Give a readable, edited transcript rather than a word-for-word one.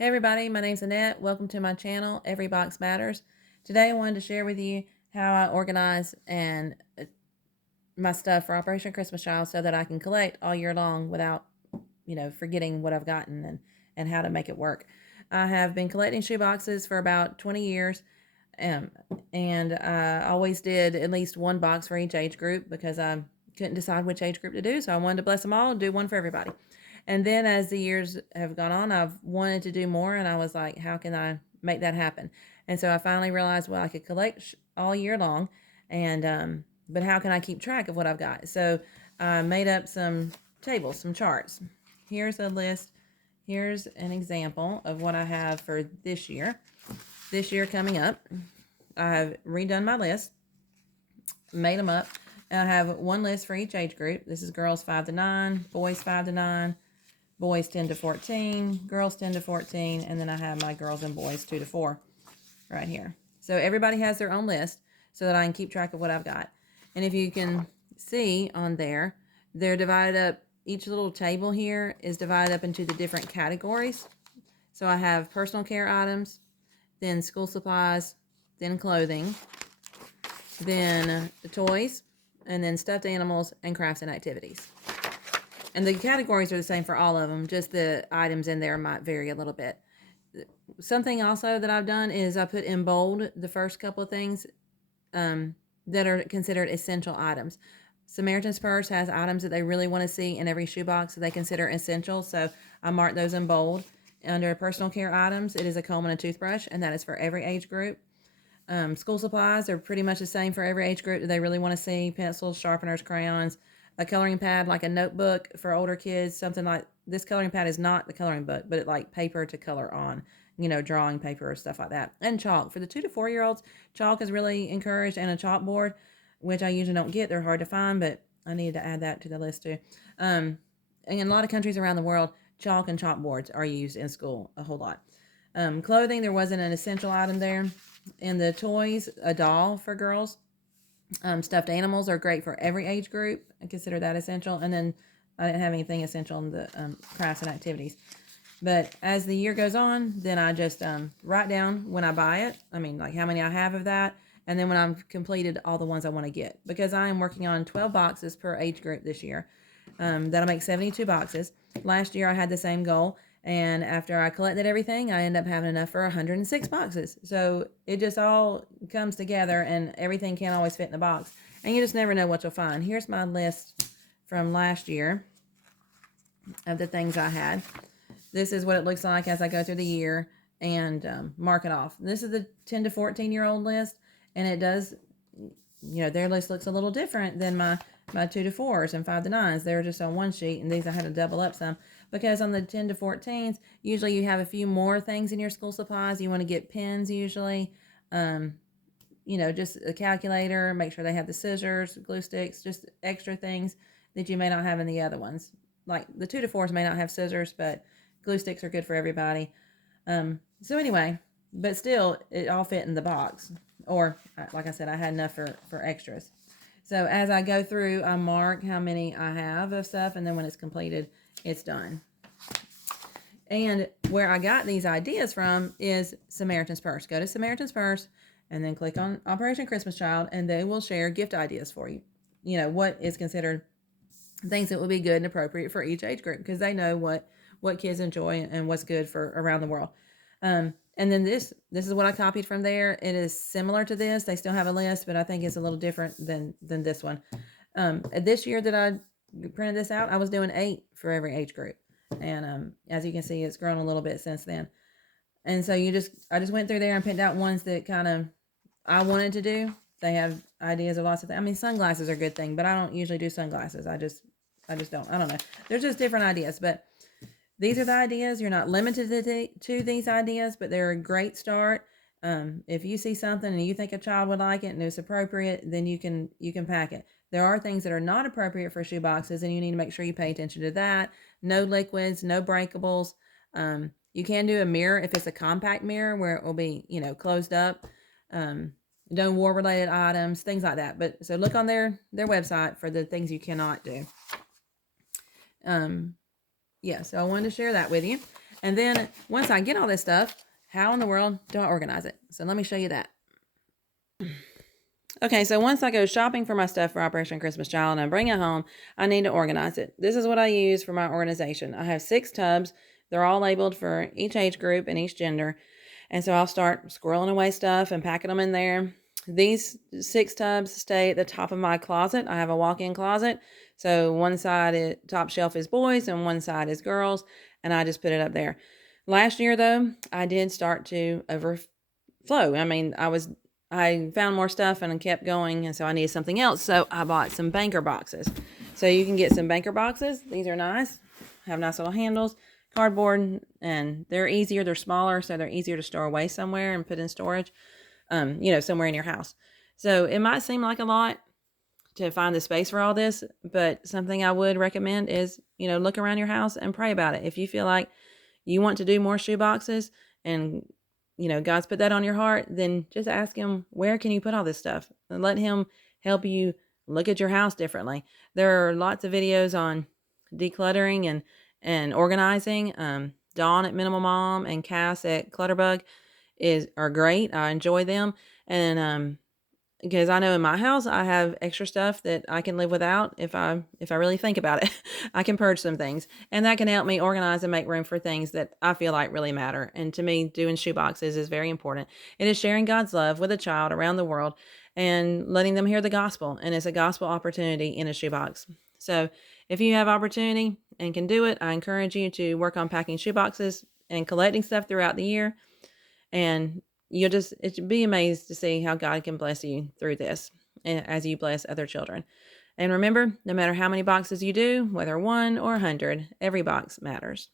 Hey everybody, my name's Annette. Welcome to my channel, Every Box Matters. Today I wanted to share with you how I organize and my stuff for Operation Christmas Child so that I can collect all year long without, forgetting what I've gotten and how to make it work. I have been collecting shoe boxes for about 20 years, um, and I always did at least one box for each age group because I couldn't decide which age group to do, so I wanted to bless them all and do one for everybody. And then as the years have gone on, I've wanted to do more, and I was like, how can I make that happen? And so I finally realized, well, I could collect all year long, and but how can I keep track of what I've got? So I made up some tables, some charts. Here's a list. Here's an example of what I have for this year. This year coming up, I have redone my list, made them up. And I have one list for each age group. This is girls 5 to 9, boys 5 to 9, boys 10 to 14, girls 10 to 14, and then I have my girls and boys 2 to 4 right here. So everybody has their own list so that I can keep track of what I've got. And if you can see on there, they're divided up. Each little table here is divided up into the different categories. So I have personal care items, then school supplies, then clothing, then the toys, and then stuffed animals and crafts and activities. And the categories are the same for all of them, just the items in there might vary a little bit. Something also that I've done is I put in bold the first couple of things that are considered essential items. Samaritan's Purse has items that they really want to see in every shoebox that they consider essential, so I marked those in bold. Under personal care items, it is a comb and a toothbrush, and that is for every age group. School supplies are pretty much the same for every age group that they really want to see: pencils, sharpeners, crayons, a coloring pad like a notebook for older kids, something like this. Coloring pad is not the coloring book, but it like paper to color on, drawing paper or stuff like that. And chalk for the 2 to 4 year olds. Chalk is really encouraged, and a chalkboard, which I usually don't get. They're hard to find, but I needed to add that to the list too. And in a lot of countries around the world, chalk and chalkboards are used in school a whole lot. Clothing, there wasn't an essential item there. In the toys, a doll for girls. Stuffed animals are great for every age group. I consider that essential. And then I didn't have anything essential in the crafts and activities. But as the year goes on, then I just write down when I buy it. I mean, like how many I have of that. And then when I've completed all the ones I want to get. Because I am working on 12 boxes per age group this year. That'll make 72 boxes. Last year I had the same goal. And after I collected everything, I ended up having enough for 106 boxes. So it just all comes together, and everything can't always fit in the box. And you just never know what you'll find. Here's my list from last year of the things I had. This is what it looks like as I go through the year and mark it off. This is the 10 to 14 year old list, and it does, their list looks a little different than my 2 to 4s and 5 to 9s. They're just on one sheet, and these I had to double up some. Because on the 10 to 14s, usually you have a few more things in your school supplies. You want to get pens usually, just a calculator, make sure they have the scissors, glue sticks, just extra things that you may not have in the other ones. Like the 2 to 4s may not have scissors, but glue sticks are good for everybody. So anyway, but still, it all fit in the box. Or, like I said, I had enough for extras. So as I go through, I mark how many I have of stuff, and then when it's completed, it's done. And where I got these ideas from is Samaritan's Purse. Go to Samaritan's Purse and then click on Operation Christmas Child, and they will share gift ideas for you. What is considered things that would be good and appropriate for each age group, because they know what kids enjoy and what's good for around the world. And then this is what I copied from there. It is similar to this. They still have a list, but I think it's a little different than this one. This year that I printed this out, I was doing 8 for every age group. And as you can see, it's grown a little bit since then. And so I just went through there and picked out ones that kind of I wanted to do. They have ideas of lots of things. I mean, sunglasses are a good thing, but I don't usually do sunglasses. I just don't. I don't know. There's just different ideas, but these are the ideas. You're not limited to these ideas, but they're a great start. If you see something and you think a child would like it and it's appropriate, then you can pack it. There are things that are not appropriate for shoe boxes, and you need to make sure you pay attention to that. No liquids, no breakables. You can do a mirror if it's a compact mirror where it will be, closed up. No war-related items, things like that. But so look on their website for the things you cannot do. Yeah, so I wanted to share that with you. And then once I get all this stuff, how in the world do I organize it? So let me show you that. Okay, so once I go shopping for my stuff for Operation Christmas Child and I bring it home, I need to organize it. This is what I use for my organization. I have 6 tubs. They're all labeled for each age group and each gender. And so I'll start squirreling away stuff and packing them in there. These 6 tubs stay at the top of my closet. I have a walk-in closet. So one side, top shelf is boys and one side is girls. And I just put it up there. Last year, though, I did start to overflow. I mean, I found more stuff and kept going, and so I needed something else. So I bought some banker boxes. So you can get some banker boxes. These are nice. Have nice little handles, cardboard, and they're easier. They're smaller, so they're easier to store away somewhere and put in storage, somewhere in your house. So it might seem like a lot to find the space for all this, but something I would recommend is, look around your house and pray about it. If you feel like you want to do more shoe boxes and God's put that on your heart, then just ask him, where can you put all this stuff? And let him help you look at your house differently. There are lots of videos on decluttering and organizing. Dawn at Minimal Mom and Cass at Clutterbug are great. I enjoy them. And because I know in my house I have extra stuff that I can live without if I really think about it. I can purge some things, and that can help me organize and make room for things that I feel like really matter. And to me, doing shoe boxes is very important. It is sharing God's love with a child around the world and letting them hear the gospel, and it's a gospel opportunity in a shoebox. So if you have opportunity and can do it, I encourage you to work on packing shoe boxes and collecting stuff throughout the year. And you'll be amazed to see how God can bless you through this as you bless other children. And remember, no matter how many boxes you do, whether 1 or 100, every box matters.